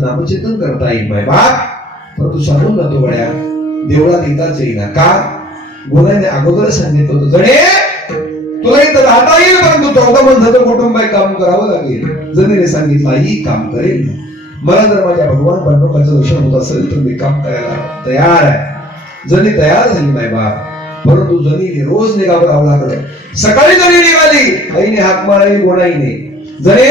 नामचिंतन करता येईल माय बाप. परंतु सांगून जातो गड्या, देवळात येताच येईना का? गुन्ह्याने अगोदर सांगितलं होतं, जणे तुला इथं राहता येईल, परंतु 14 माणसाचं कुटुंब आहे, काम करावं लागेल. जणीने सांगितलं, आई काम करेल, मला जर माझ्या भगवान पांडुरंगाचं दर्शन होत असेल तर मी काम करायला तयार आहे. जणी तयार झाली माय बाप. परंतु जणीने रोज निघावं राहावं लागलं. सकाळी जणी निघाली, आईने हाक मारली गोणाईने, जणे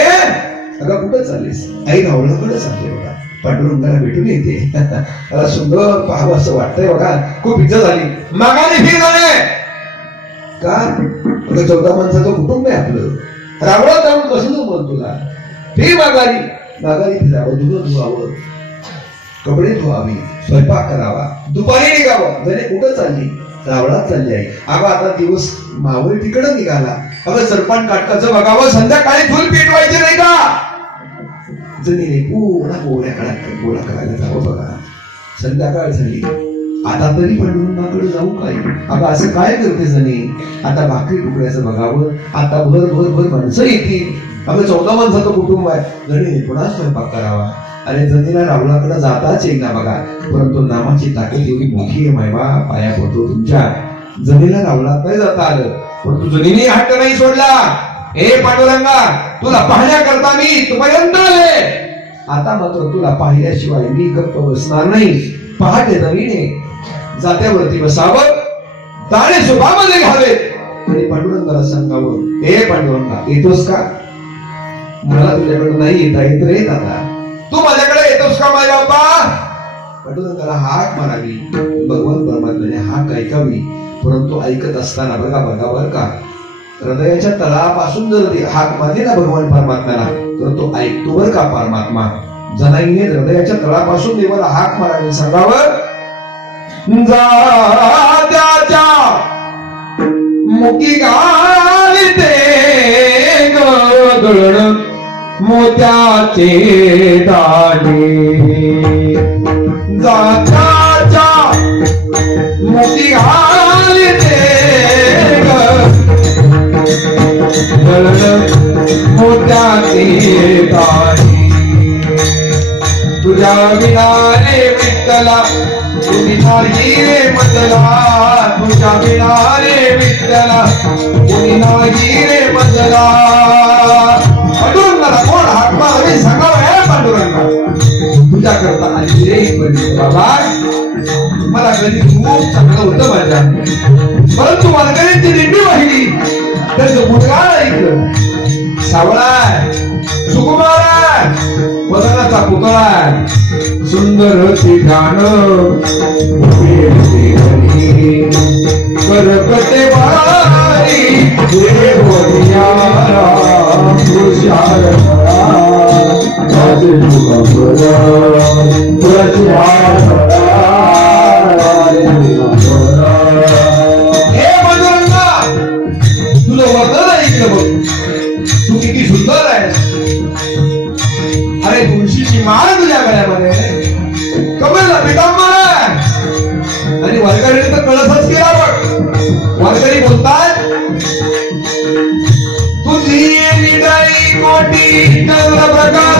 अगं कुठं चाललीस? आई रावळाकडे चालले बघा, पांडुरंगाला भेटून येते. मला सुंदर पाहावं असं वाटतंय बघा, खूप इच्छा झाली. मागाने फिर झाले का? 14 माणसाचं कुटुंब आहे आपलं, रावळात जाऊन कसं म्हणतो तुला? फिर माघारी फिरावं, दुधं धुवावं, कपडे धुवावी, स्वयंपाक करावा, दुपारी निघावं. जणे कुठं चालली? रावळात चालली आहे. अगं आता दिवस मावळ तिकडं निघाला, अगं सरपण काटकाचं बघावं, संध्याकाळी फुल पेटवायचे नाही का? जणीने पुन्हा गोळा करायला जावं बघा. संध्याकाळ झाली, आता तरी पांडुरंगाकडे जाऊ काय? अगं असं काय करते जणी? आता भाकरी तुकड्याचं बघावं, आता भर माणसं येतील. अगं 14 माणसाचं कुटुंब आहे. जणीने पुन्हा स्वयंपाक करावा. आणि जणीला रावळाकडे जाताच येईना बघा. परंतु नामाची ताकद एवढी मोठी आहे मायबा, पाया पडतो तुमच्या. जणीला रावळात नाही जाता आलं, परंतु जणीने हट्ट नाही सोडला. हे पांडुरंगा, तुला पाहण्याकरता मी इथपर्यंत आले, आता मात्र तुला पाहिल्याशिवाय मी गप्प बसणार नाही. पहाटे जणीने जात्यावरती बसावं, दाणे सुभामध्ये घ्यावेत आणि पांडुरंगाला सांगावं, हे पांडुरंगा येतोस का? मला तुझ्याकडे नाही येता येत रे दादा, तू माझ्याकडे येतोस का माझ्या बाप्पा? पांडुरंगाला हाक मारावी, भगवान परमात्म्याने हाक ऐकावी. परंतु ऐकत असताना बघा बरं का, हृदयाच्या तळापासून जर हाक मारली ना भगवान परमात्म्याला, तर तो ऐकतो बर का परमात्मा. जनाईने हृदयाच्या तळापासून देवाला हाक मारावी, सांगावं, जात्याच्या मुकी घालते गळण मोत्याचे दाणे, जात्याच्या मुकी घालते गळण मोत्याचे दाणे. तुझ्या विना रे विठ्ठला तुम्ही नाही रे मजला, तुझ्या विना रे विठ्ठला तुम्ही नाही रे मजला. पांडुरंगाला कोण हाक मारावी सांगावं, हे पांडुरंगा तुझ्या करता आली रे बाबा. मला कधी खूप चांगलं होतं माझ्या, परंतु मालकऱ्यांची दिंडी वाहिली, त्याचं गुणगान ऐकलं. सावळा सुकुमार वदनाचा पुतळा, सुंदर ठिकाण करकते बारी हे पांडुरंगा, तुझं वर्णन ऐकलं बघ, तू किती सुंदर आहेस. अरे तुळशीची माळ तुझ्या गळ्यामध्ये, कमळला पितांबर आणि वारकरी तर कळसच केला बघ. वारकरी बोलतात, तुझी निदाई कोटी चंद्रप्रकाश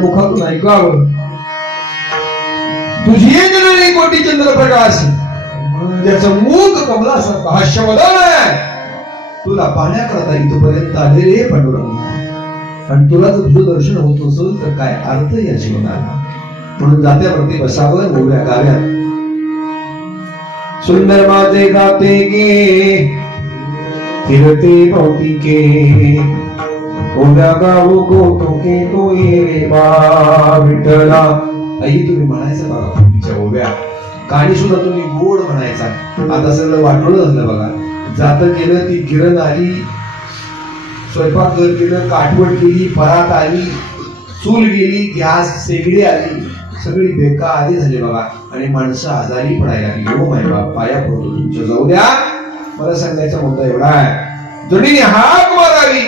मुखातून ऐकावं, तुझी जननी कोटी चंद्रप्रकाश, ज्याचं मुख कमलासारखं हास्यवदन आहे, तुला पाहण्याकरता इथपर्यंत आले रे पांडुरंग. आणि तुला जर तुझं दर्शन होत नसेल तर काय अर्थ या जीवनाला? म्हणून जात्यावरती बसावं, गोव्या गाव्यात. सुंदर माझे गाते गे फिरते भौतिके, ओव्या गाऊ गोतुके तो ये रे बा विठ्ठला. आई तुम्ही म्हणायचं बघा पूर्वीच्या ओव्या, गाणी सुद्धा तुम्ही गोड म्हणायचा. आता सगळं वाटोळं झालं बघा. जात गेलं ती किरण आली, स्वयंपाक घर केलं, काठवट केली, परात आली, चूल गेली, गॅस शेगडी आली, सगळी बेकारी झाली बघा आणि माणसं आजारी पडायला लागली. हो माय बाप, पाया पडतो तुमच्या, जाऊ द्या. मला सांगायचा मुद्दा एवढा आहे, जणीने हाक मारावी.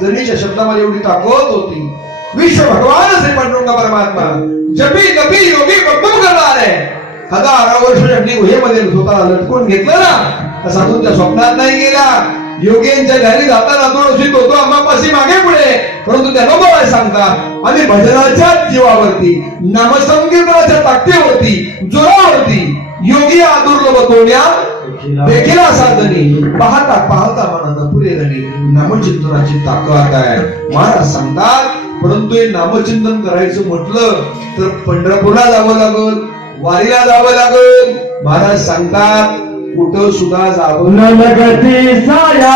जणीच्या शब्दामध्ये एवढी ताकद होती. विश्व भगवान श्री पांडुरंग परमात्मा जपी तपी योगी बप्पम करणार आहे. हजारो वर्ष त्यांनी गुहेमध्ये स्वतः लटकून घेतलं ना, असा तुमच्या स्वप्नात नाही गेला. योगींच्या घरी जाताना थोडीशी तो आम्हापाशी मागे पुढे, परंतु त्या नको सांगतात आम्ही भजनाच्या जीवावरती, नामसंकीर्तनाच्या ताकदीवरती, जोरावरती योगी आदुर्लभ तोड्या देखील साधनी पाहता पाहता मनानं पुरे झाली. नामचिंतनाची ताकद आहे. महाराज सांगतात, परंतु हे नामचिंतन करायचं म्हटलं तर पंढरपूरला जावं लागल, वारीला जावं लागल. महाराज सांगतात कुठं सुद्धा जावं नलगती साया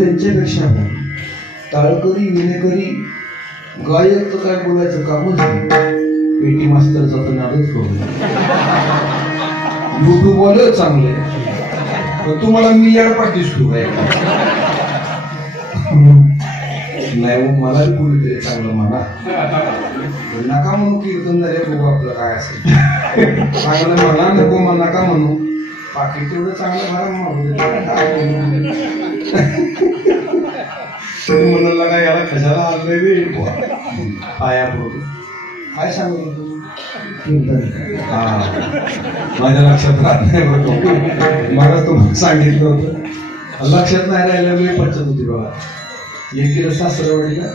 त्यांच्यापेक्षा टाळकरी विनेकरी गायक तर काय बोलायचं कामच नाही. पेटी मास्तरचा तर नादच करू. युट्यूब वाले चांगले, तुम्हाला मी याडपाट दिसतो काय नाही. मला कोणीतरी चांगलं म्हणा नका म्हणू, कीर्तनदार बघू आपलं काय असेल. चांगलं म्हणा नको म्हणा नका म्हणू, पाकिट तेवढं चांगलं मला म्हणाला काय याला कशाला आणलंय पाया पडून काय सांगत हा माझ्या लक्षात राहत नाही. मला तुम्हाला सांगितलं होतं, लक्षात नाही राहिलं. मी पचत होती बघा. एक किलो सासरवाडीला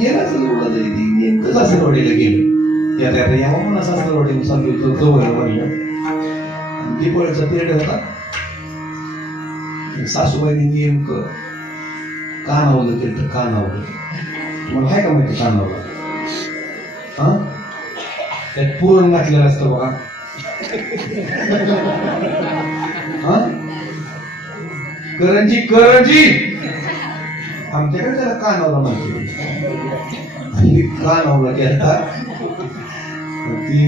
गेलाच एवढं नेमकं सासरवाडीला गेलो. यावं मला सासरवाडी सांगितलं जवळ म्हणलं. दिवाळीचा पिरियड होता. सासूबाईंनी नेमकं कानावलं केलं. कानावलं तुम्हाला आहे का माहिती? कानावलं हा त्यात पुरण घातलेलं असतं बघा. करंजी करंजी आमच्याकडे त्याला कानवला म्हणते. कानवला गेला ती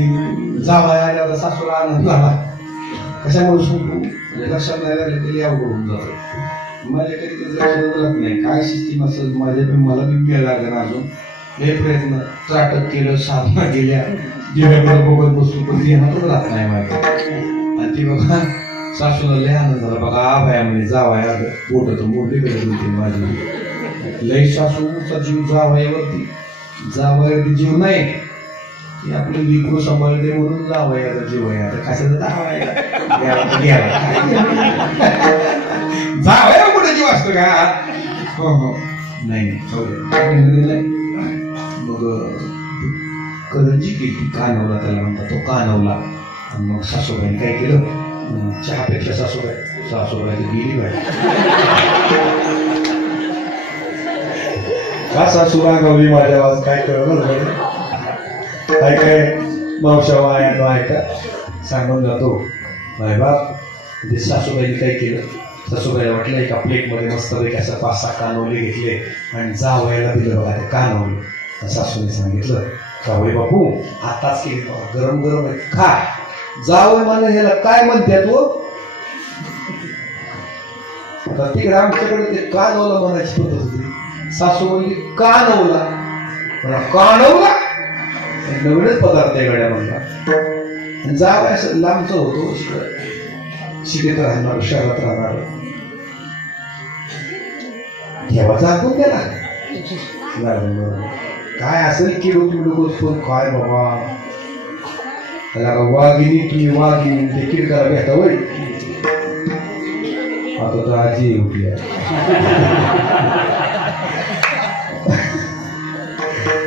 जावाय आल्यावर सासूला आनंद झाला. कशामुळे सांगतो लक्षात नाही लागले तरी अवघड होऊन जातं. माझ्या कधी लक्षात नाही काय सिस्टीम असेल माझ्या मला बी वेळ लागला ना अजून. हे प्रयत्न त्राटक केलं साधना केल्या दिव्याकडे बघत बसतो पण ती येणार राहत नाही माझ्या. आणि ती बघा सासूला लय आनंद झाला. बघा आभाया म्हणे जावाय पोट तर मोठी करत होती माझी. लय सासूचा जीव जावयावरती जावयावरती जीव नाही की आपलं लिकरू सांभाळते म्हणून जावयाचा जीव आहे. आता कशाचा जावया कुठे जीव असतो का? हो हो नाही नाही. मग करंजी केली कानवला त्याला म्हणतात तो कानवला. आणि मग सासूबाईने काय केलं चहापेक्षा सासूबाई गेली बाई. का सासू रागावली माझ्या आवाज काय कळलं काय काय मावशा वाया ऐका सांगून जातो बाय बाप. ते सासूबाईने काय केलं सासूबाईला वाटलं एका प्लेटमध्ये मस्तपैकी असं 5-6 कानवले घेतले आणि जावयाला दिलं बघा ते कानवलं. सासूने सांगितलं जावई बापू आताच केली बघा गरम गरम आहे खा. जावई मला ह्याला काय म्हणते तू? आता तिकडे आमच्याकडे ते कानवलं म्हणायची पद्धत होती. सासू म्हणली कानवला कानवला नवीनच पदार्थ आहे गड्या म्हणला. जावं असं लांबच होतो शिकेत राहणार शहरात राहणार ठेवायचा आपण त्याला काय असेल की डोकं काय बाबा त्याला वाघिनी तुम्ही वाघिनी ते किडकाला भेटा होय. आता तर आजी उठली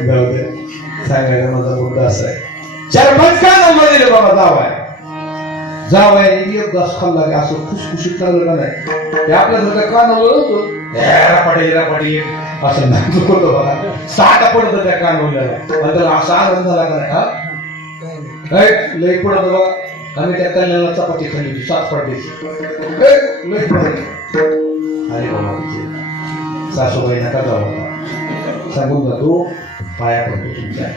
जाऊ दे. सांगायला माझा मुद्दा असा आहे 4-5 कानवलं दिले बाबा जावाय एक घास खाल्ला की असं खुशखुशीत चाललं का नाही. ते आपल्यासारखं कानवलं होतो रापाटी असं नाही होतं बघा. साठा पडतं त्या कानवल्याला आणि त्याला असा आनंद झाला का नाही. हा लई पडत बघा. आम्ही त्या कल्याणाला चपाती खाल्ली होती 7 पाटीची लई पडत. अरे बाबा सासूबाई नका जाऊ सांगून जातो पाया पडतो तुमच्या.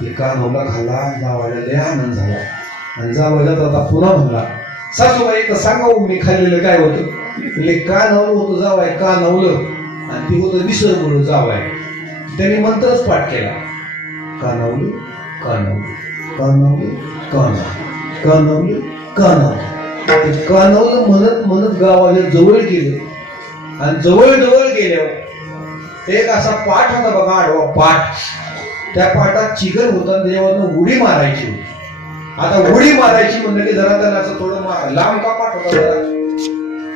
ते कानवला खाल्ला जावायला लय आनंद झाला आणि जावायला दादा पुन्हा म्हणला सासूबाई तर सांगा मी खाल्लेलं काय होतं. कानवलं होतं जावाय कानवलं आणि ते होतं विसर म्हणून जावाय. त्यांनी मंत्रच पाठ केला कानवलं कानवलं कानवलं कानवलं कानवलं कानवलं. ते कानवलं म्हणत म्हणत गावाला जवळ गेलं आणि जवळ जवळ गेल्यावर एक असा पाठ होता बघा आडवा पाठ. त्या पाठात चिगल होता त्याच्यावरनं उडी मारायची होती. आता उडी मारायची म्हणलं की जरा त्याला असं थोडं लांब का पाठ होता जरा.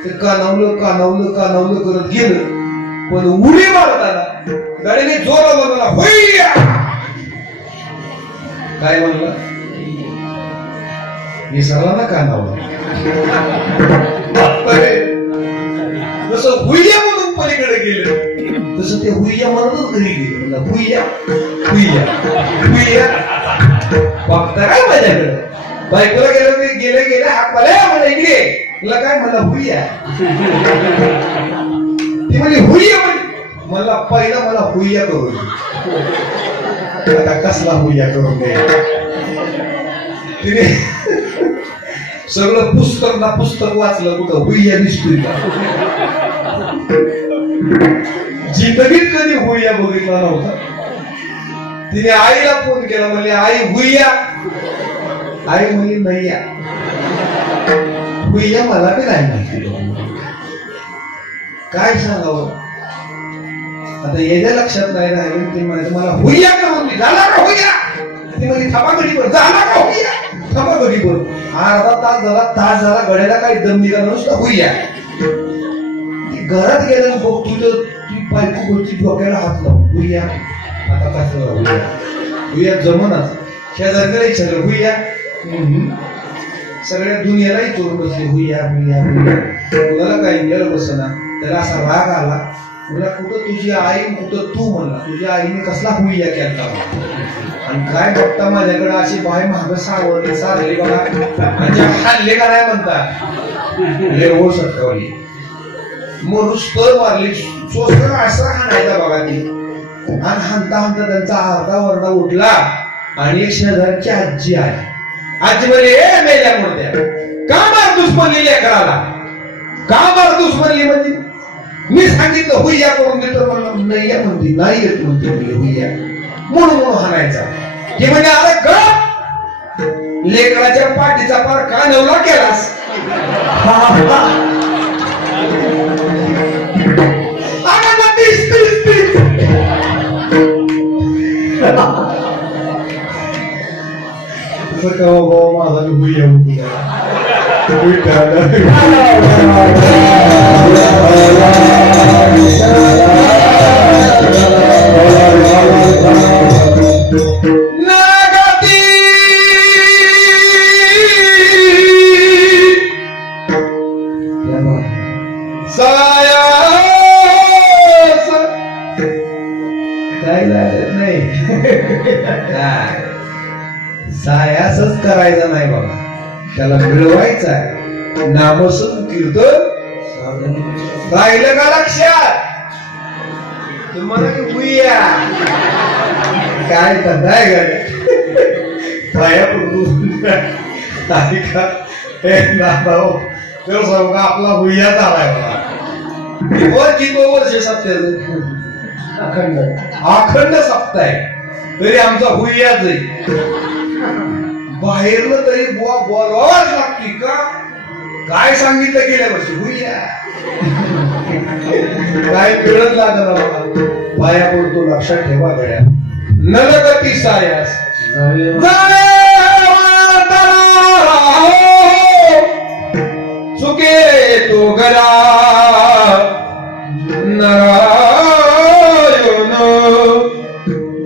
ते कानवलं कानवलं कानवलं करत गेलं पण उडी मारताना गाडीने जोर बनवला होईया. काय म्हणलं हे सर्वांना कानवलं जसं हुईया म्हणून पलीकडे गेलं तसं ते हुईया म्हणूनच घरी गेलं. हुईया हुईया हुईया बघता काय माझ्याकडे बायकोला गेलं की गेले गेले हात मला इकडे तुला काय म्हणला हुईया. ती म्हणजे हुईया मला पहिला मला हुईया करून आता कसला हुईया करून दे. तिने सगळं पुस्तक ना पुस्तक वाचलं कुठं हुईया दिसतोय का. जिंदगीत कधी हुईया बघितला नव्हता. तिने आईला फोन केला म्हणजे आई हुईया. आई म्हणली नाही या हुईया मला बी नाही माहिती. काय सांगावं आता याच्या लक्षात नाही राहिलं. ते म्हणायचं मला हुईया करून दे. झाला का हुईया. ती म्हणजे थांबा गडीवर झाला का हुईया थांबा गडीवर. अर्धा तास झाला गड्याला काही दम निघाला नुसतं हुईया. घरात गेलं बघ तुझं ती बायको गोष्टी डोक्याला हात लावून हुईया. आता काय हुईया हुईया जमनाच. शेजारच्याला विचारलं हुईया. सगळ्या दुनियालाही तोडून बसले हुईया हुईया हुईया. कुणाला काही गेलं बसना. त्याला असा राग आला मला कुठं तुझी आई कुठं तू म्हणला. तुझ्या आईने कसला हुईया केला आणि काय बघता माझ्याकडे अशी बाय माग सावरली सारली बघा म्हणजे हल्ले का नाही म्हणता लेवळ सटकावली म्हणून स्तर मारली सोस्तर असा हाणायचा बघा ती आणि हाणता हाणता त्यांचा अर्धा वरडा उठला आणि एक शेजारची आजी आहे. आजी म्हणली ए मेल्या मोठ्या का मारतूस म्हणली लेकराला का मारतूस म्हणली म्हणजे मी सांगितलं हुईया करून देतो म्हणलं नाही म्हणते नाही येत म्हणते मी हुईया म्हणून हाणायचा. हे म्हणजे अरे ग लेकराच्या पाठीचा पार कानवला केलास माझा हुईया सायासच करायचा नाही बाबा त्याला मिळवायचा आहे. नामसून कीर्तन राहिलं का लक्षात तुम्हाला की हुईया काय करताय पाया पडतो आपला हुईया झालाय मला किती वर्ष सत्य अखंड सप्ताह तरी आमचा हुईयाच आहे. बाहेरनं तरी बुवा बोलवाच लागते का काय सांगितलं गेल्या वर्षी हुईया काय कळत लागला पाया पडतो लक्षात ठेवा गड्या नलगती सायास चुके तो गला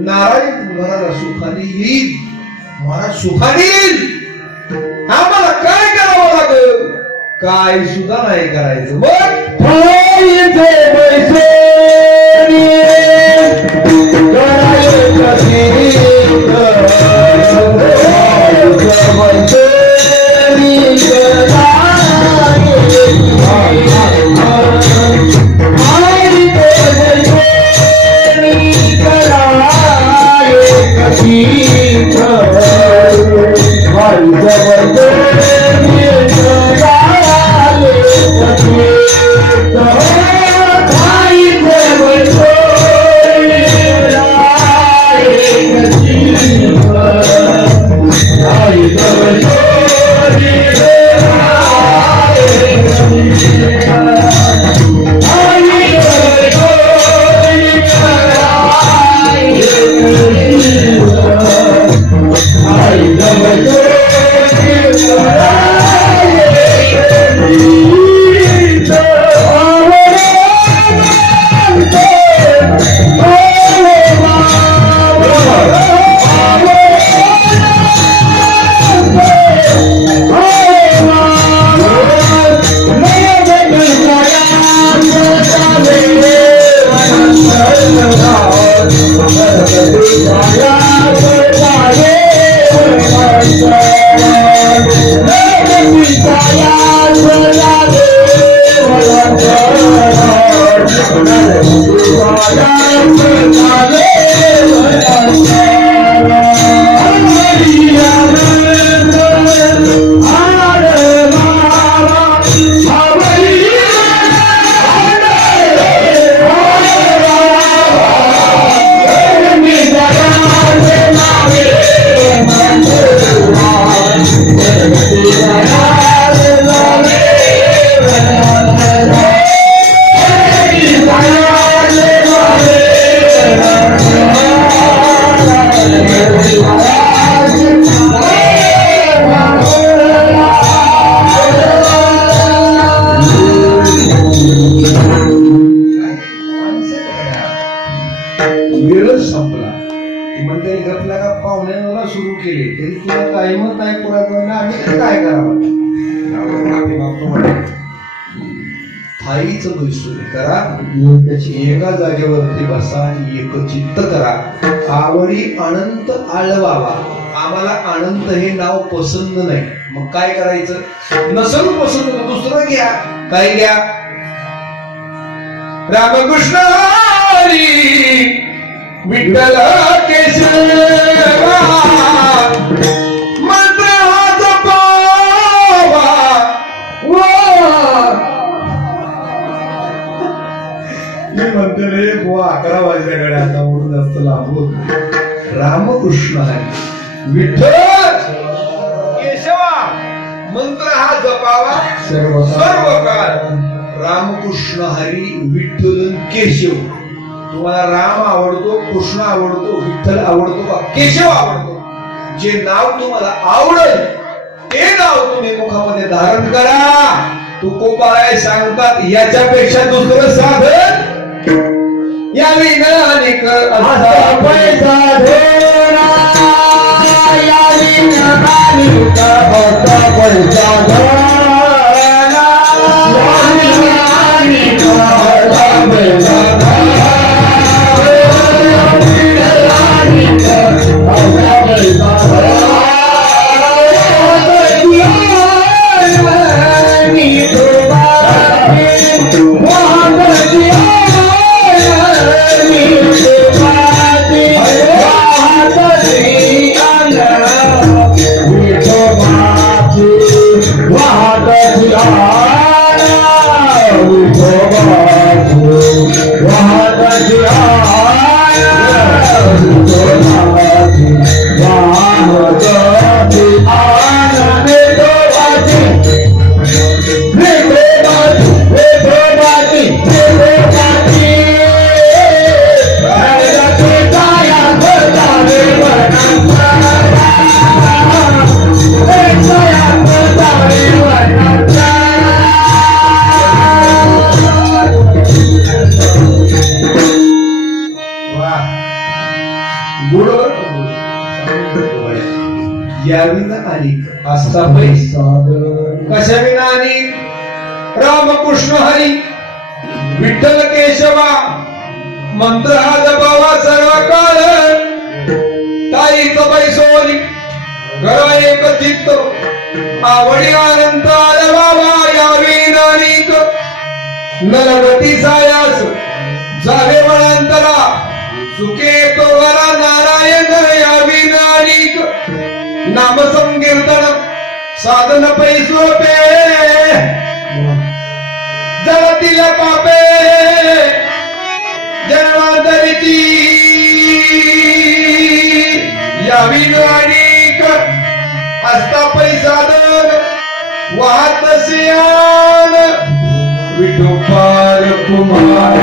नारायण तुम्हाला सुखाने येईल महाराज सुखाने येईल. आम्हाला काय करावं लागेल काय सुद्धा नाही करायचं मग Bye. थाईच बैसुरी करा, एका जागेवरती बसा आणि एकचित्त करा. आवडी अनंत आळवावा. आम्हाला अनंत हे नाव पसंत नाही. मग काय करायचं? नसल पसंत तर दुसरं घ्या. काय घ्या? रामकृष्ण हरी विठ्ठल केशवा मंत्र हा जपावा. मी म्हणते रे 11 वाजल्याकडे आता उठून जास्त लांबून. रामकृष्ण हरी विठ्ठल केशवा मंत्र हा जपावा सर्व काळ. रामकृष्ण हरी विठ्ठल केशव. तुम्हाला राम आवडतो, कृष्ण आवडतो, विठ्ठल आवडतो का केशव आवडतो? जे नाव तुम्हाला आवडेल ते नाव तुम्ही मुखामध्ये धारण करा. तुकोबाराय सांगतात याच्यापेक्षा दुसरं साधन यावी न अनेक असा पैसा धोरा. यावी न अनेक असा पैसा धोरा. कशाविना अनेक. रामकृष्ण हरी विठ्ठल केशवा मंत्र हा जपावा सर्व काळ. ताईच बैसोरी घरा एक चित्त आवडी अनंत आळवावा. यावी नानिक नरवती सायास जावे वळांतरा. सुखे तो वरा नारायण. यावी नानिक नाम संकीर्तन साधन पैसोपे. जळतील पापे जन्मांतरीची. यावी नानिक हस्ता पैसा दन वाहत सियान. विठोबार कुमार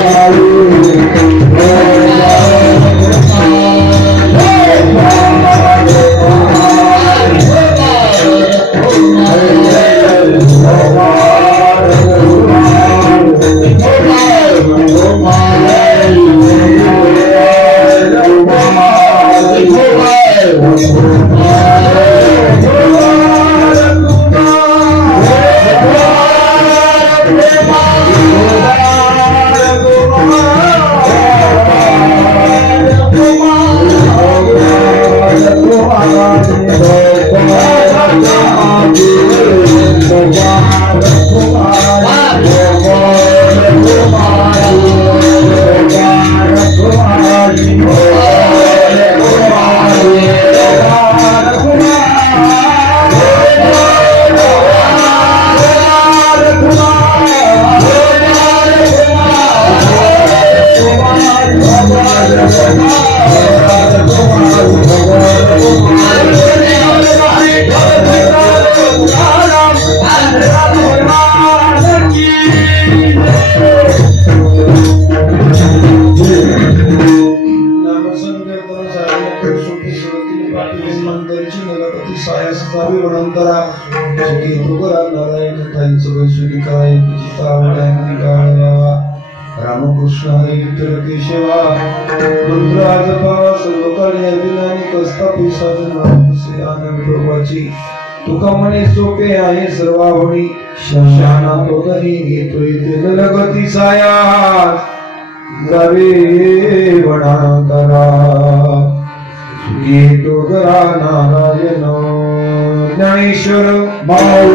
रामकृष्ण हरी विठ्ठल केशवा मंत्र आज सर्व काळ यावी नानिक असता पैसा विठोबाची. तुका म्हणे सोपे आहे सर्वावणी शशाना तो घरी घेतोय ते लगती साया गावे वनांतरा येतो घरा नारायण ज्ञानेश्वर भाऊ